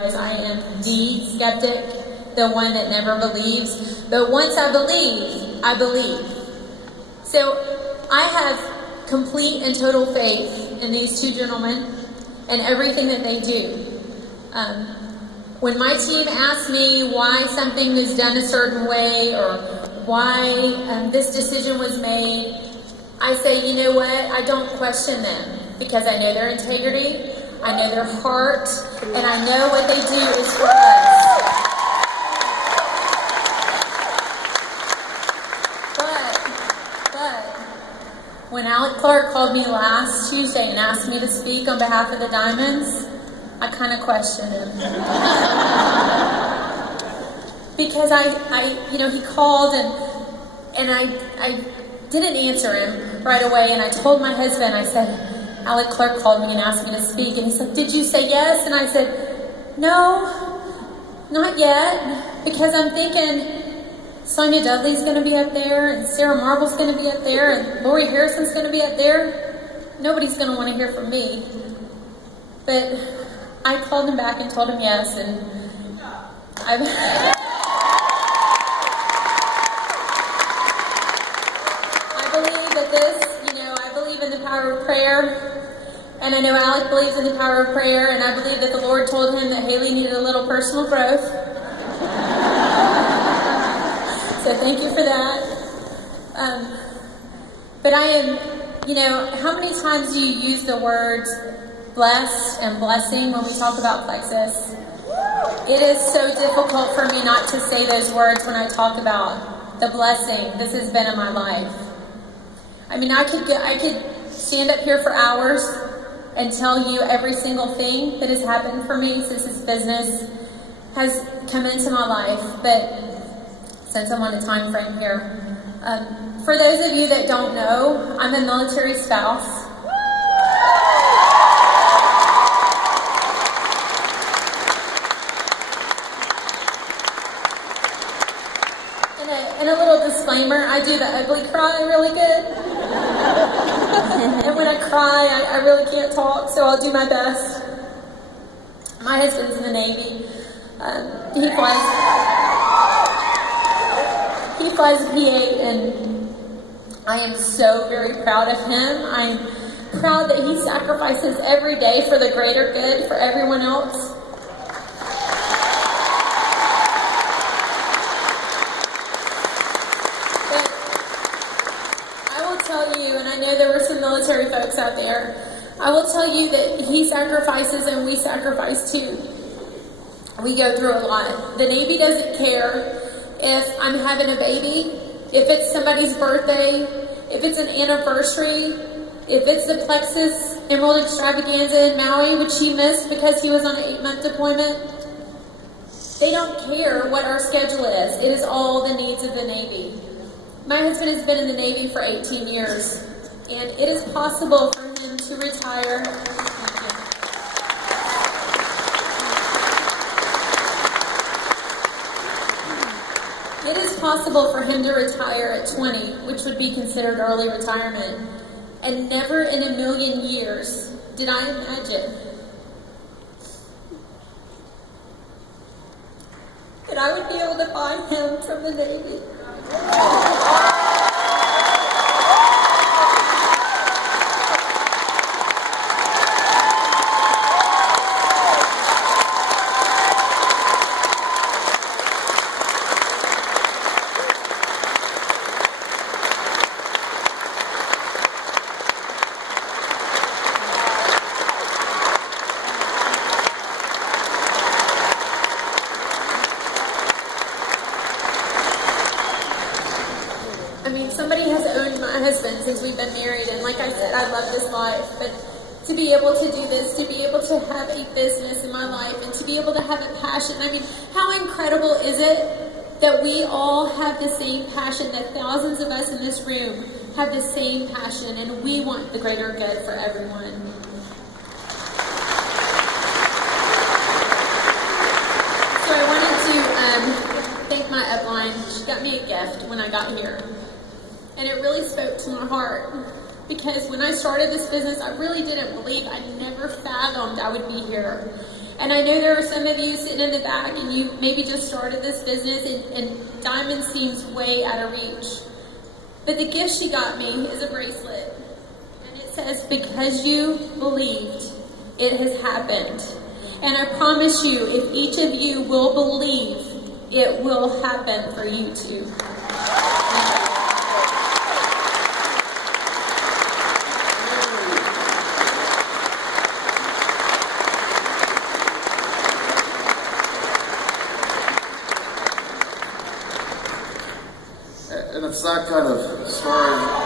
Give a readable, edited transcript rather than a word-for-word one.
I am the skeptic, the one that never believes. But once I believe, I believe. So I have complete and total faith in these two gentlemen and everything that they do. When my team asks me why something is done a certain way or why this decision was made, I say, you know what? I don't question them because I know their integrity, I know their heart, and I know what they do is for us. But when Alec Clark called me last Tuesday and asked me to speak on behalf of the Diamonds, I kind of questioned him. Because he called and I didn't answer him right away, and I told my husband, I said, Alec Clark called me and asked me to speak, and he said, did you say yes? And I said, no, not yet, because I'm thinking Sonia Dudley's going to be up there, and Sarah Marble's going to be up there, and Lori Harrison's going to be up there. Nobody's going to want to hear from me. But I called him back and told him yes, and I believe that I believe in the power of prayer. And I know Alec believes in the power of prayer, and I believe that the Lord told him that Haley needed a little personal growth. So thank you for that. But I am, how many times do you use the words blessed and blessing when we talk about Plexus? It is so difficult for me not to say those words when I talk about the blessing this has been in my life. I mean, I could stand up here for hours and tell you every single thing that has happened for me since this business has come into my life, but since I'm on a time frame here. For those of you that don't know, I'm a military spouse. And a little disclaimer, I do the ugly cry really good. And when I cry, I really can't talk, so I'll do my best. My husband's in the Navy. He flies a P-8, and I am so very proud of him. I'm proud that he sacrifices every day for the greater good for everyone else. There were some military folks out there. I will tell you that he sacrifices and we sacrifice too. We go through a lot. The Navy doesn't care if I'm having a baby, if it's somebody's birthday, if it's an anniversary, if it's the Plexus Emerald Extravaganza in Maui, which he missed because he was on an 8-month deployment. They don't care what our schedule is. It is all the needs of the Navy. My husband has been in the Navy for 18 years. And it is possible for him to retire. It is possible for him to retire at 20, which would be considered early retirement. And never in a million years did I imagine that I would be able to buy him from the Navy. Somebody has owned my husband since we've been married, and like I said, I love this life, but to be able to do this, to be able to have a business in my life, and to be able to have a passion, I mean, how incredible is it that we all have the same passion, that thousands of us in this room have the same passion, and we want the greater good for everyone. So I wanted to thank my upline. She got me a gift when I got here. And it really spoke to my heart, because when I started this business, I really didn't believe, I never fathomed I would be here. And I know there are some of you sitting in the back and you maybe just started this business and diamond seems way out of reach. But the gift she got me is a bracelet. And it says, because you believed, it has happened. And I promise you, if each of you will believe, it will happen for you too. And it's that kind of story